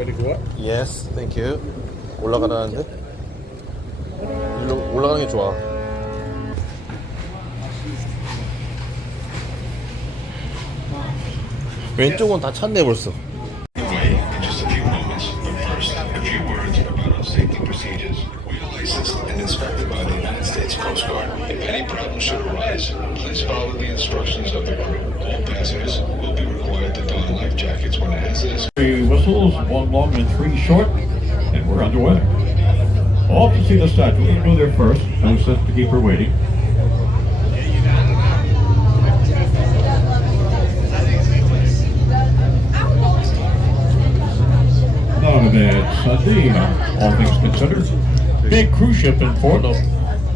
ready to go up? Yes, thank you. 올라가라는데? 일로 올라가는 게 좋아. 왼쪽은 다 찼네 벌써. Just a few moments, but first, a few words about our safety procedures. We are licensed and inspected by the United States Coast Guard. If any problems should arise, please follow the instructions of the crew. All passengers will be required to don life jackets when hazardous. 3 whistles, 1 long and 3 short, and we're underway. Off to see the statue. We're going to go there first. No sense to keep her waiting. Not a bad Sunday, all things considered. Big cruise ship in port. The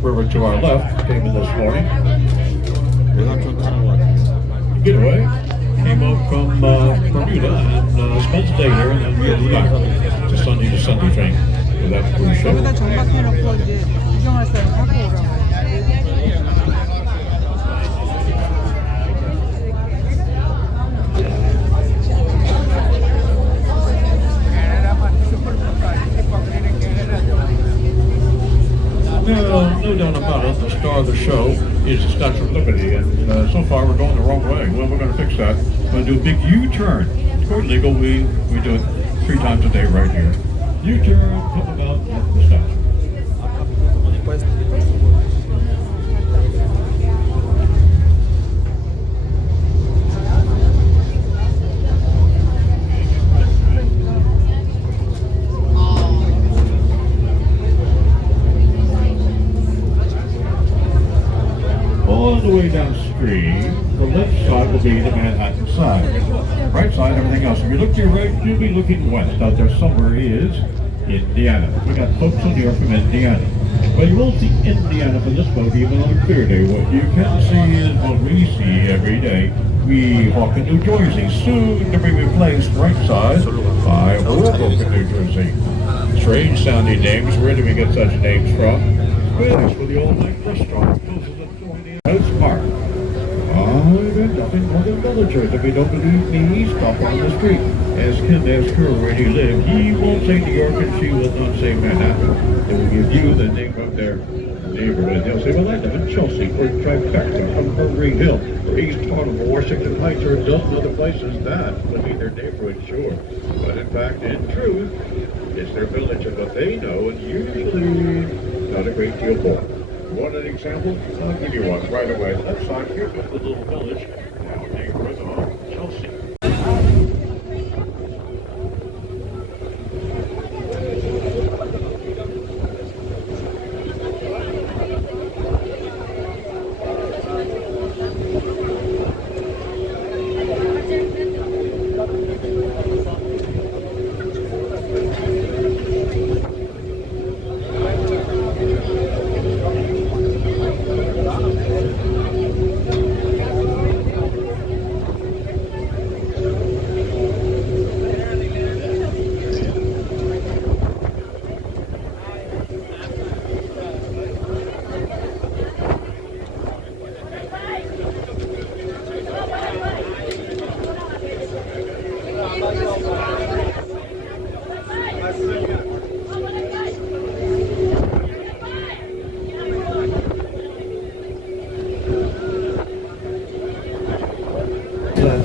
river to our left came in this morning. Getaway came up from Bermuda and spent the day here and then we'll be back. It's a Sunday to Sunday thing for that cruise ship. 여기다 정박해놓고 이제 구경할 사람 하고 오라고. No doubt about it, the star of the show is the Statue of Liberty, and so far we're going the wrong way. Well, we're going to fix that. We're going to do a big U-turn. It's quite legal. We do it 3 times a day right here. U-turn, come about at the statue. On the way downstream, the left side will be the Manhattan side. Right side, everything else. If you look to your right, you'll be looking west. Out there somewhere is Indiana. We got folks on here from Indiana. But you won't see Indiana from this boat even on a clear day. What you can see is what we see every day. We hawk in New Jersey, soon to be replaced right side by Hoboken, New Jersey. Strange sounding names. Where do we get such names from? Well, it's for the all-night restaurant. House Park. I've nothing more than villagers. If you don't believe me, stop on the street. Ask him, ask her where he lived. He won't say New York and she will not say Manhattan. They will give you the name of their neighborhood. They'll say, well, I live in Chelsea or Trifecta or Murray Hill or East Harlem or Washington Heights or a dozen other places. That would be their neighborhood, sure. But in fact, in truth, it's their village and what they know, and usually not a great deal more. Want an example? I'll give you one right away. Left side, here's the little village, now neighborhood of Chelsea.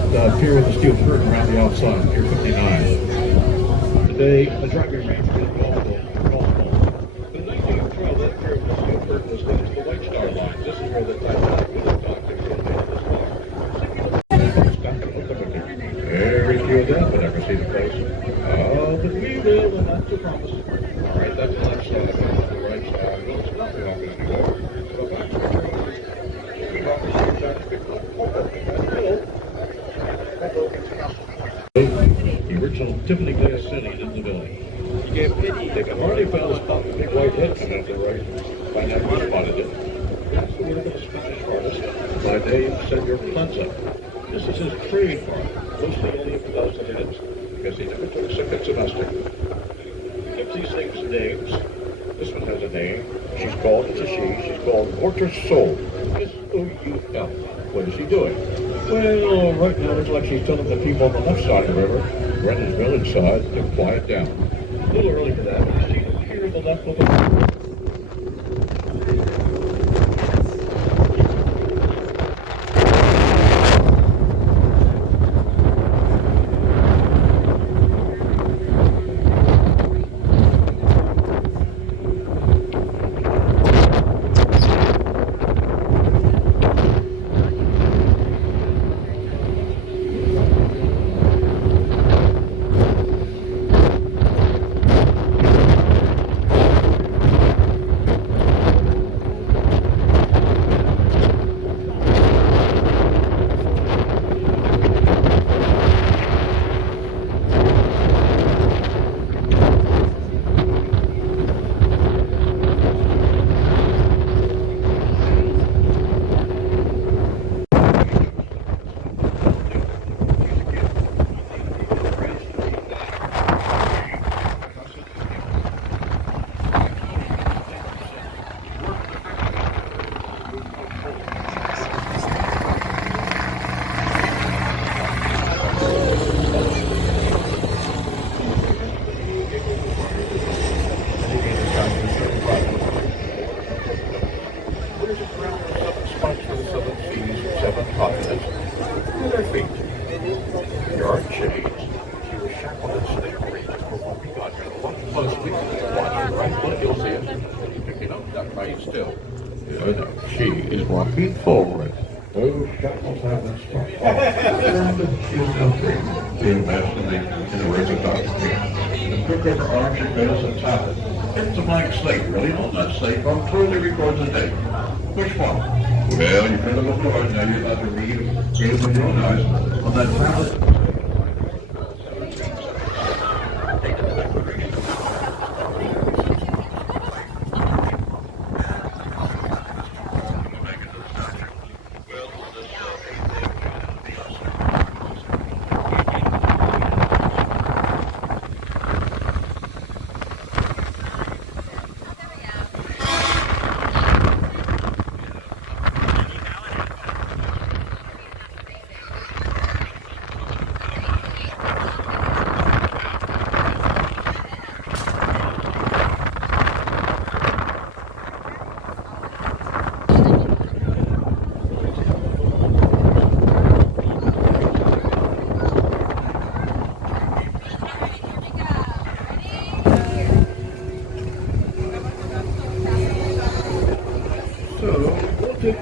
That pier with the steel curtain around the outside, Pier 59. Today, a driving range for the golf ball. The 1912, that pier with the steel curtain was linked to the White Star Line. This is where the Titanic was docked and filled in this bar. Stop and look at it. Very few of them would ever see the place. Oh, but we will, and that's a promise. All right, that's the left side. That's the right side. Well, it's not walking anymore. So back to the road. We walk the same side as before. The original Tiffany glass ceiling in the building. They can hardly fail to spot the big white head coming to the right. By now you spotted it. That's the work of a Spanish artist by name Senor Plaza. This is his trademark, mostly only for those heads, because he never took seconds semester. He gives these things names. This one has a name. She's called, it's a she, she's called Mortar Soul. S-O-U-L. What is she doing? Well, right now it's like she's telling the people on the left side of the river, Greenwich Village side, to quiet down. A little early for that, but you see the pier on the left of the She is walking forward. Those shackles have been struck off. She is no free. Being masturbate in a racing dog here. The quicker her arm should go to some talent. It's a blank slate, really. On that slate, I'll totally record the date. Which one? Well, you've heard it before. Now you're about to read it with your own eyes on that tablet.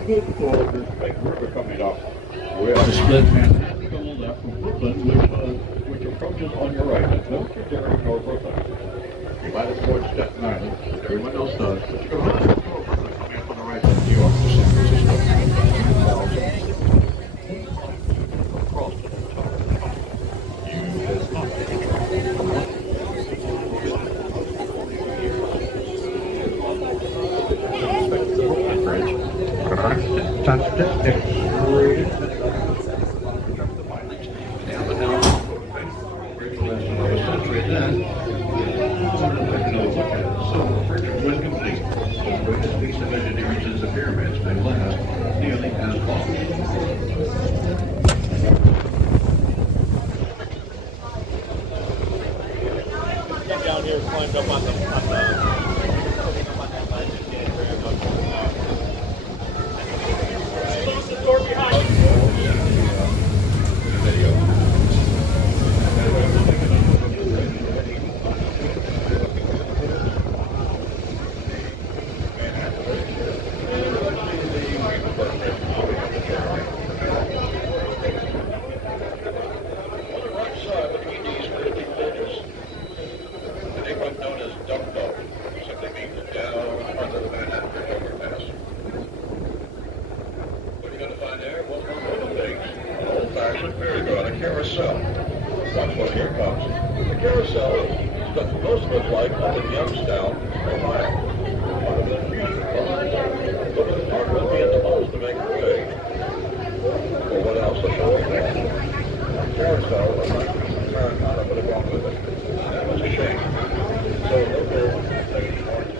Good for this big river coming up. Well, the split Manhattan to the left from Brooklyn, which approaches on your right. There's no tributary nor Brooklyn. You might avoid Staten Island. Everyone else does. But you go right to Brooklyn, coming up on the right from New York to San Francisco. Across to the top of the top. You has not been in trouble. Down here, climbed up on Close the door behind you. Carousel. Watch what here comes. The carousel is what most of it like up in Youngstown, Ohio. Part of the future club. But the part will be in the holes to make it way. Well, what else will shopping next? Carousel was not Americana, but it wrong with it. That was a shame. So local ladies weren't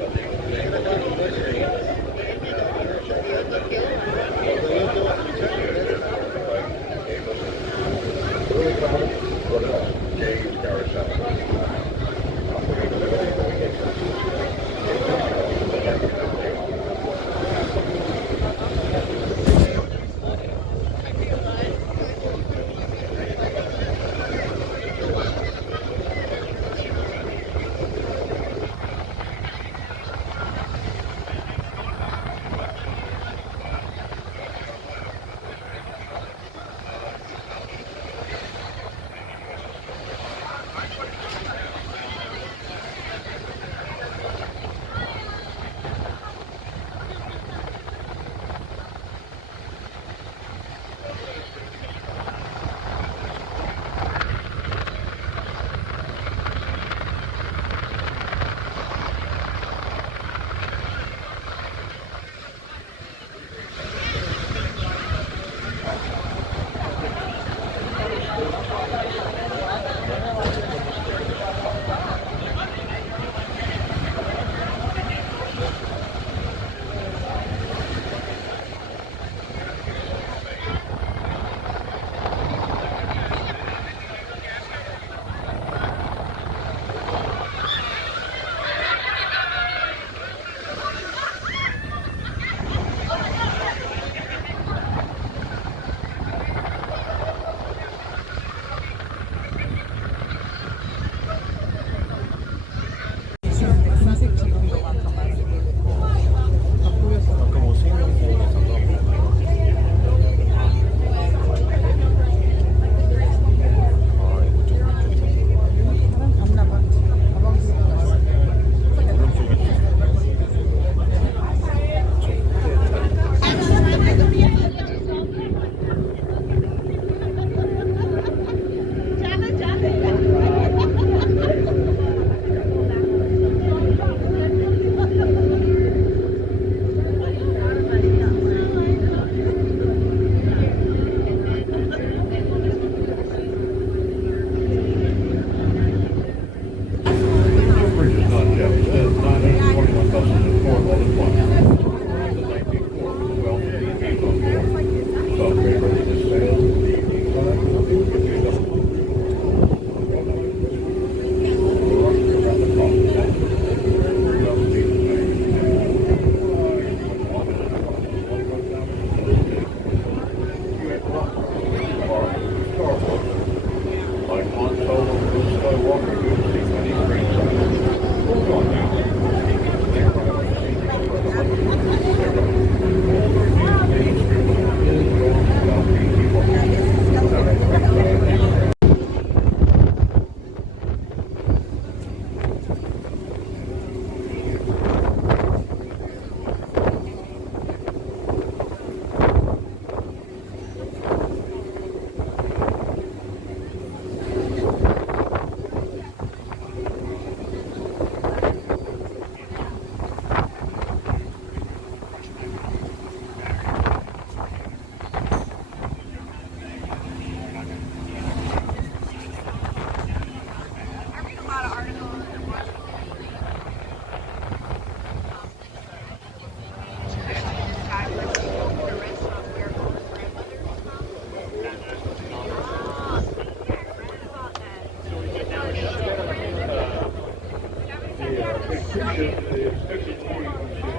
cruise ship is 50 points.